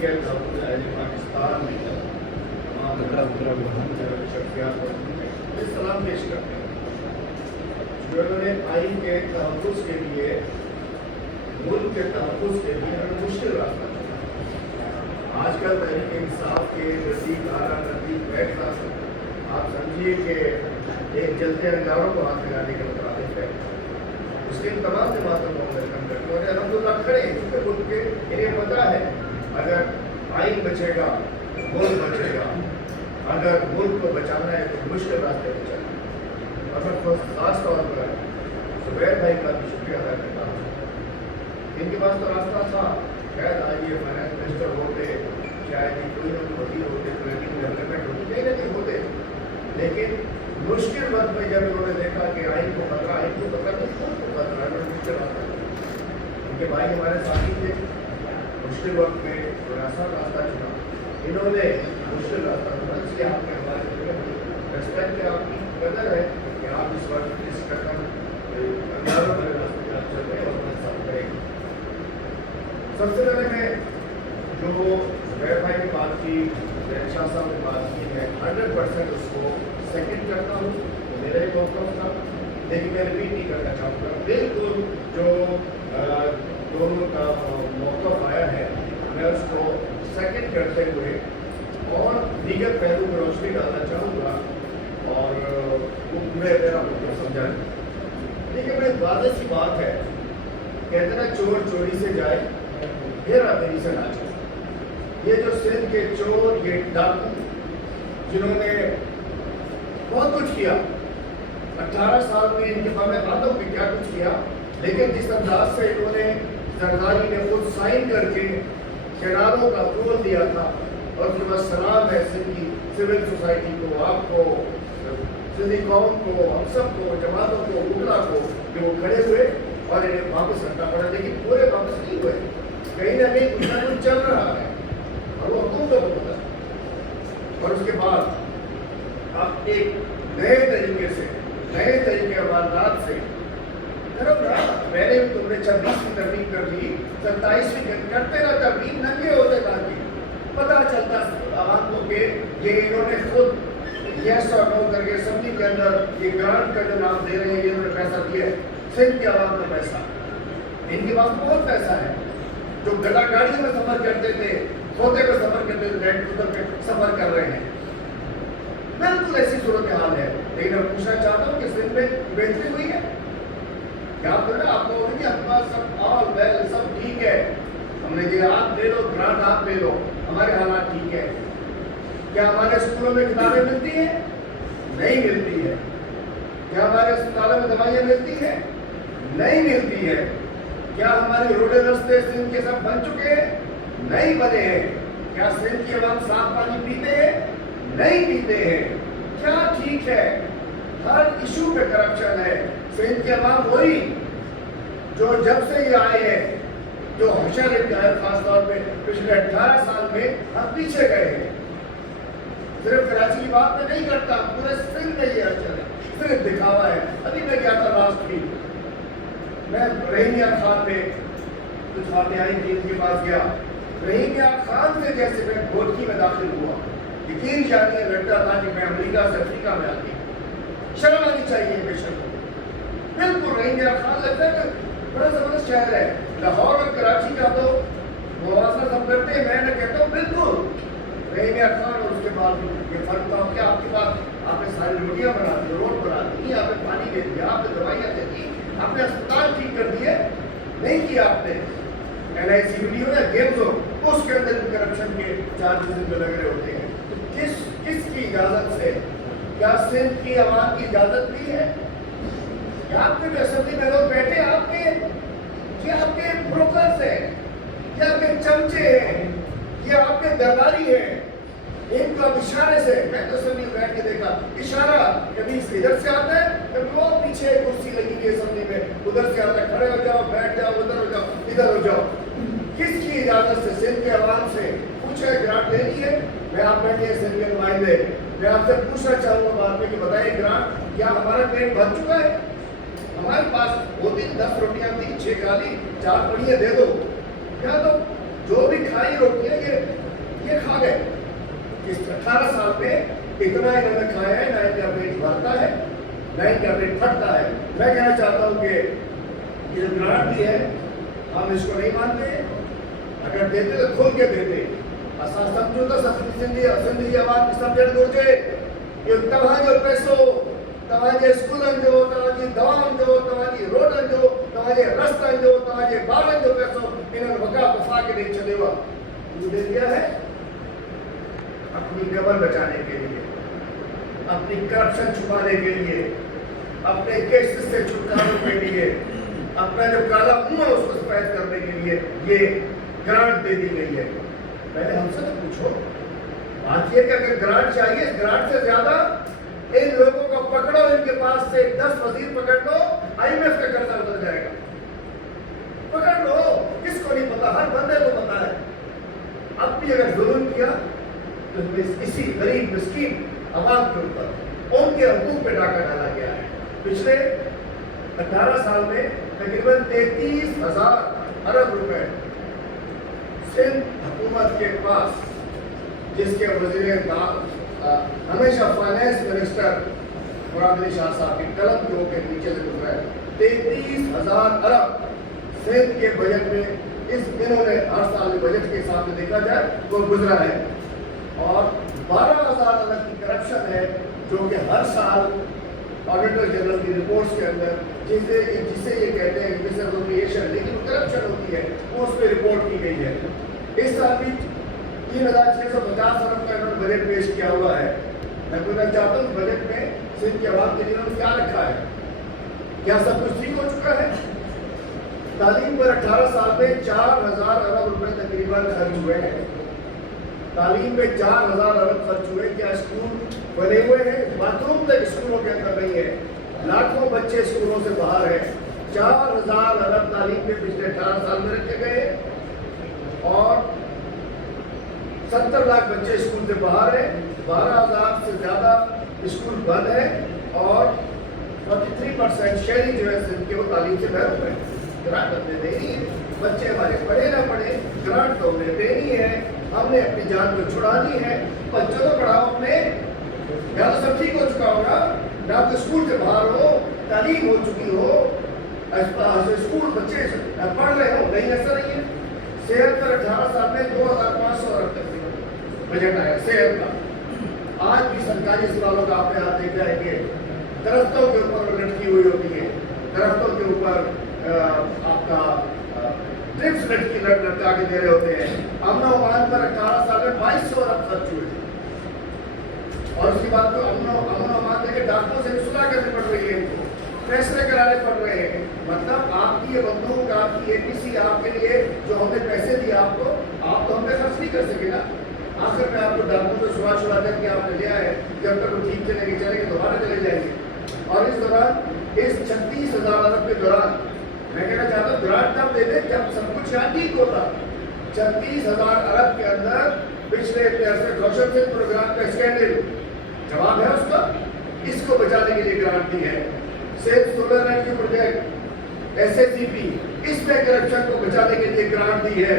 के तहफ़्फ़ुज़ अहले पाकिस्तान में तमाम शख्सियात को सलाम पेश करते हैं जो उन्होंने आइन के तहफ़्फ़ुज़ के लिए, मुल्क के तहफ़्फ़ुज़ के लिए मुश्किल रास्ता चुना। आजकल तहरीक इंसाफ के नज़दीक आरा नज़दीक बैठना आप समझिए कि एक जलते अंगारों को हाथ लगाने के मुताबिक है। उसके तमाम जमातों को वेलकम करते हैं और अलहम्दुलिल्लाह खड़े हैं मुल्क के। इन्हें पता है अगर आइन बचेगा मुल्क बचेगा, अगर मुल्क को बचाना है तो मुश्किल रास्ते पर चलना। और मैं ख़ास तौर पर ज़ुबैर भाई का भी शुक्रिया अदा करता हूँ। इनके पास तो रास्ता था, शायद आज ये फाइनेंस मिनिस्टर होते, शायद ही कोई ना कोई वकील होते, ट्रेनिंग डेवलपमेंट होती, कहीं ना कहीं होते, लेकिन मुश्किल वक्त में जब उन्होंने देखा कि आइन को खतरा नहीं खतरा है, मुश्किल रास्ता उनके भाई हमारे साथी थे। मुश्किल वक्त में आसान रास्ता चुना इन्होंने, मुश्किल रास्ता चुना। इसलिए आपके हमारे रेस्पेक्ट है, आपकी कदर है कि आप इस वक्त इस कदम अंगारों वाले रास्ते पर आप चल रहे हैं और हमारे साथ करेंगे। सबसे पहले मैं जो ज़ुबैर भाई ने बात की, शाह साहब ने बात की है, 100% उसको सेकंड करता हूँ। मेरा ही मौक़िफ़ था, लेकिन मैं रिपीट नहीं करना चाहूँगा। बिल्कुल जो दोनों का मौक़िफ़ आया है, मैं उसको सेकंड करते हुए और दीगर पहलू में रोशनी डालना चाहूँगा और वो पूरे मेरा मतलब समझाएं। देखिए बड़ी वाज़ेह सी बात है, कहते ना चोर चोरी से जाए, हेराफेरी से ना जाए। ये जो सिंध के चोर, ये डाकू जिन्होंने बहुत कुछ किया, 18 साल में इनके हमें बातों में क्या कुछ किया, लेकिन जिस अंदाज से इन्होंने जरदारी ने खुद साइन करके किनारों का खोल दिया था, और फिर बस सलाम है सिंध की सिविल सोसाइटी को, आपको, सिंधी कौम को, हम सबको, जमातों को, उमरा को, कि वो खड़े हुए और इन्हें वापस रखना पड़ा। लेकिन पूरे वापस नहीं हुए, कहीं ना कहीं कुछ ना कुछ चल रहा है और वो हुकूमत को पता है। और उसके बाद अब एक नए तरीके वारदात से मैंने भी तुमने 26 की तरमीम कर दी, 27वीं करते ना तरमीम नंगे होते ताकि पता चलता आवाम को कि ये इन्होंने खुद यस और नो करके असेंबली के अंदर ये ग्रांट का जो नाम दे रहे हैं, ये इन्होंने पैसा दिया है सिंध के आवाम का पैसा। इनके पास बहुत पैसा है। जो गला गाड़ियों में सफर करते थे, खोते पे सफर करते थे, रेड क्रूजर पे सफर कर रहे हैं। बिल्कुल ऐसी सूरत हाल है। लेकिन मैं पूछना चाहता हूँ कि सिंध में बेहतरी हुई है क्या? आप लोगों ने हमारे सब ऑल वेल, सब ठीक है, हमने दिया, आप ले लो ग्रांट, आप ले लो, हमारे हालात ठीक है। क्या हमारे स्कूलों में किताबें मिलती हैं? नहीं मिलती है। क्या हमारे अस्पतालों में दवाइयाँ मिलती हैं? नहीं मिलती है। क्या हमारे रोडे रास्ते सिंध के सब बन चुके हैं? नहीं बने हैं। क्या सिंध के आवाम साफ पानी पीते हैं? नहीं पीते हैं। क्या ठीक है? हर इशू पे करप्शन है। सिंध के आवाम वही जो जब से ये आए हैं, जो हशर इब्तिदाई खास तौर पे पिछले 18 साल में हम पीछे गए हैं। सिर्फ कराची की बात में नहीं करता, पूरे सिंध में ये हशर है, सिर्फ दिखावा है। अभी मैं गया था लास्ट वीक, मैं रहीमिया खान में कुछ बातें आई थी, इनके पास गया। रहीमिया खान से जैसे मैं घोटकी में दाखिल हुआ, यकीन जानिए लगता था कि मैं अमेरिका से अफ्रीका में आती। शर्म आनी चाहिए बेशक, बिल्कुल रहीमिया खान लगता है कि बड़ा जबरदस्त शहर है। लाहौर और कराची का तो मुआवजा सब करते हैं, मैं कहता हूँ बिल्कुल रहीमिया खान। और उसके बाद ये फर्क था कि आपके पास आपने सारी रोटियाँ बना दी, रोड बना दी, आपने पानी दे दिया, आपने दवाइयाँ दे दी, आपने अस्पताल ठीक कर दिए, नहीं किया आपने। LIC वीडियो या गेम जोन, उसके अंदर करप्शन के चार्जेस में लग रहे होते हैं। तो किसकी इजाज़त से? क्या सिंध की आवाम की इजाज़त भी है? क्या आपके जो असेंबली में लोग बैठे ये आपके ब्रोकर्स हैं, ये आपके चमचे हैं, ये आपके दरबारी हैं। इनको अब इशारे से, मैं तो असेंबली में बैठ के देखा, इशारा कभी इधर से आता है, कभी वो पीछे कुर्सी लगी हुई है असेंबली में, उधर से आता है, खड़े हो जाओ, बैठ जाओ, उधर हो जाओ, इधर हो जाओ। किसकी इजाजत से? सिंध के आवाम से पूछे ग्रांट लेनी है? मैं आप बैठे सिंध के नुमाइंदे, मैं आपसे पूछना चाहूँगा बाद में कि बताइए ग्रांट क्या हमारा पेट भर चुका है? हमारे पास 2 दिन 10 रोटियां थी, 6 गाली, 4 पड़ियाँ दे दो, क्या दो? जो भी खाई रोटियां ये खा गए। इस 18 साल में इतना इन्होंने खाया है, ना इनका पेट भरता है ना इनका पेट फटता है। मैं कहना चाहता हूँ कि ये जो ग्रांट दी है हम इसको नहीं मानते। अगर देते तो खोल के देते। असा समझो तो सिंधी आवाज समझण घुर्जे कि तव्हांजो पैसो तव्हांजे स्कूलनि जो, तव्हांजी दवाउनि जो, तव्हांजी रोडनि जो, तव्हांजे रस्तनि जो, तव्हांजे ॿारनि जो पैसो इन्हनि वॻा वफ़ा के ॾेई छॾियो आहे। इहो दिया है अपनी कबर बचाने के लिए, अपनी करप्शन छुपाने के लिए, अपने केसेस से छुटकारे के लिए, अपना जो काला मुंह है उसको सफेद करने के लिए ये ग्रांट दे दी गई है। पहले हमसे तो पूछो, बात ये कि अगर ग्रांट चाहिए, ग्रांट से ज्यादा इन लोगों को पकड़ो, इनके पास से 10 वजीर पकड़ लो, IMF का कर्जा उतर जाएगा। पकड़ लो, किसको नहीं पता, हर बंदे को पता है। अब भी अगर जुल्म किया तो इसी गरीब मिस्कीन आवाम के ऊपर उनके हकूक पे डाका डाला गया है। पिछले 18 साल में तकरीबन 33,000 अरब रुपए सिंध हुकूमत के पास, जिसके वजीर हमेशा फाइनेंस मिनिस्टर मुराद अली शाह साहब की कलम के नीचे से गुजरा है, 33,000 अरब सिंध के बजट में इस इन्होंने हर साल बजट के हिसाब से देखा जाए तो गुजरा है। और 12,000 अरब की करप्शन है जो कि हर साल ऑडिटर जनरल की रिपोर्ट्स के अंदर जिसे ये कहते हैं मिसएप्रोप्रिएशन, लेकिन करप्शन होती है, वो उस पर रिपोर्ट की गई है। इस साल भी 3,650 अरब का इन्होंने बजट पेश किया हुआ है। मैं पूछना चाहता हूँ बजट में सिंध के आवाम के लिए उन्होंने क्या रखा है? क्या सब कुछ ठीक हो चुका है? तालीम पर 18 साल में 4,000 अरब रुपए तकरीबन खर्च हुए हैं। तालीम पे 4,000 अरब खर्च हुए। क्या स्कूल बने हुए हैं? बाथरूम तक स्कूलों के अंदर नहीं है। लाखों बच्चे स्कूलों से बाहर हैं। 4,000 अरब तालीम पे पिछले 18 साल में रखे गए और 70 लाख बच्चे स्कूल से बाहर हैं। 12,000 से ज्यादा स्कूल बंद है और 43% शहरी जो है सिंध के वो तालीम से महरूम है। ग्रांट हमने देनी है, बच्चे हमारे पढ़े ना पढ़े, ग्रांट तो हमने देनी है। हमने अपनी जान को छुड़ानी है। बच्चों को पढ़ाओ अपने, या तो सब ठीक हो चुका होगा, ना तो स्कूल से बाहर हो, तालीम हो चुकी हो, स्कूल बच्चे पढ़ रहे हो, नहीं ऐसा नहीं है। सेहत पर 18 साल में 2,500 अरब तक बजट आया सेहत का। आज भी सरकारी अस्पतालों का आपने हाथ देखा है कि दरख्तों के ऊपर लटकी हुई होती है, दरख्तों के ऊपर आपका ड्रिप्स लटका के दे रहे होते हैं। अमन ओमान पर 18 साल में 2,200 अरब खर्च हुए। और उसके बाद तो अमन ओमान के डॉक्टरों से सुलह करनी पड़ रही है, इनको फैसले कराने पड़ रहे हैं। मतलब आपकी ये बंदूक, आपकी APC, आपके लिए जो हमने पैसे दिए आपको, आप तो हम पे खर्च नहीं कर सके ना। आखिर में आपको डॉक्टरों को सुबह छुड़ा करके आपने लिया है, जब तक वो ठीक चलेंगे दोबारा चले जाएंगे। और इस दौरान इस 36,000 अरब के दौरान मैं कहना चाहता हूँ ग्रांट तब दे दे जब सब कुछ यहाँ ठीक होता। 36,000 अरब के अंदर पिछले कौशल सिंह प्रोग्राम का स्कैंडल जवाब है उसका, इसको बचाने के लिए ग्रांट दी है। Safe solar energy project SSCP, इसमें करप्शन को बचाने के लिए ग्रांट दी है।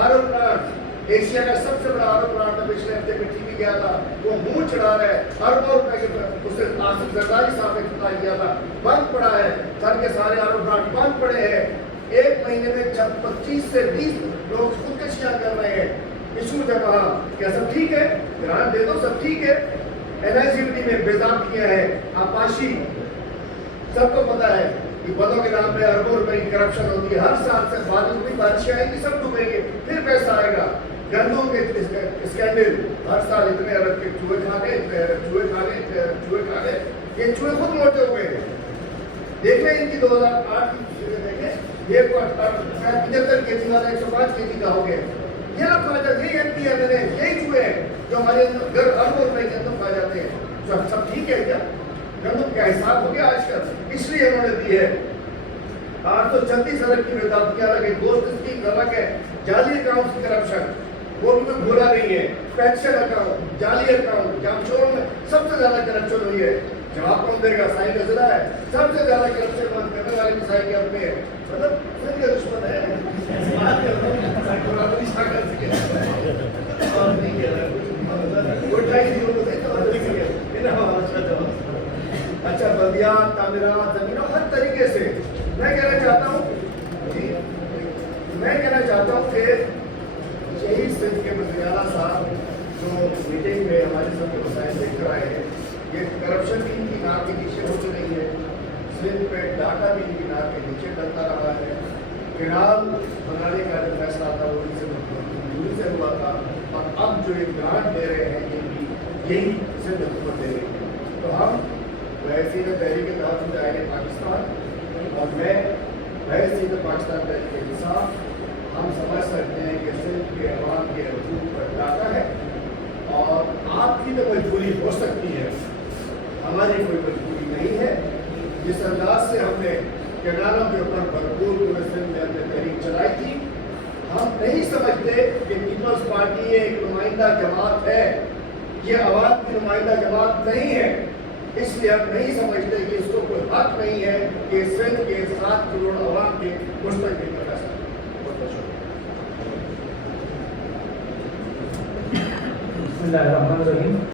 आरओ प्लांट, एशिया का सबसे बड़ा आरओ प्लांट पिछले हफ्ते में ठीक गया था, वो मुंह चढ़ा रहा है, अरबों रुपए के उसे आसिफ जरदारी साहब ने इफ्तिताह किया था, बंद पड़ा है। सर के सारे आरओ प्लांट बंद पड़े हैं। 1 महीने में 25 से 20 लोग खुदकशियां कर रहे हैं। इशू जब क्या सब ठीक है? ग्रांट दे दो, सब ठीक है। NICT में बेजाबतियां है, आपाशी, सबको पता है कि बलों के नाम पे अरबों रुपए की करप्शन होती है। हर साल से बारिश आएगी, सब डूबेंगे, फिर पैसा आएगा। गंदों के स्कैंडल, हर साल इतने अरब के चूहे खा गए, चूहे खा गए। ये चूहे खुद मोटे हुए हैं। देखें इनकी 2008 की देखें, ये 75 kg वाला 105 kg का हो गया। ये लोग खा जाते, यही MP MLA, यही चूहे हैं जो हमारे घर अरबों रुपए के अंदर खा जाते हैं। सब ठीक है क्या? गंदम का हिसाब हो गया आजकल, इसलिए उन्होंने दी है। 836 अरब की बेदाबती अलग है, गोश्त की अलग है, जाली अकाउंट की करप्शन वो भी कोई भूला नहीं है। पेंशन अकाउंट, जाली अकाउंट, जामचोरों में सबसे ज्यादा करप्शन हुई है। जवाब कौन देगा? साई का जिला है, सबसे ज्यादा करप्शन बंद करने वाले भी साई के अपने है। मतलब दुश्मन है। اچھا بلدیا تعمیرات زمینوں ہر طریقے سے میں کہنا چاہتا ہوں کہ یہی سندھ کے وزیر اعلیٰ صاحب جو میٹنگ میں ہمارے سب کے مسائل لے کر آئے ہیں، یہ کرپشن بھی ان کی ناک کے نیچے ہوتی رہی ہے، سندھ پہ ڈاٹا بھی ان کی ناک کے نیچے ڈلتا رہا ہے، کینال بنانے کا جو فیصلہ تھا وہ ان سے منظوری سے ہوا تھا، اور اب جو یہ گرانٹ دے رہے ہیں یہ بھی یہی سندھ حکومت دے رہی ہے۔ تو ہم بحیثیت تحریک تحفظ آئین پاکستان اور میں بحیثیت پاکستان تحریک انصاف ہم سمجھ سکتے ہیں کہ سندھ کے عوام کے حقوق پر ڈاکہ ہے، اور آپ کی تو مجبوری ہو سکتی ہے، ہماری کوئی مجبوری نہیں ہے۔ جس انداز سے ہم نے کینالوں کے اوپر بھرپور پورے سندھ میں ہم نے تحریک چلائی تھی، ہم نہیں سمجھتے کہ پیپلز پارٹی ایک نمائندہ جماعت ہے، یہ عوام کی نمائندہ جماعت نہیں ہے، اس لیے ہم نہیں سمجھتے کہ اس کو کوئی حق نہیں ہے کہ سندھ کے 7 کروڑ عوام کے مستقبل کا فیصلہ۔ بسم اللہ الرحمن الرحیم۔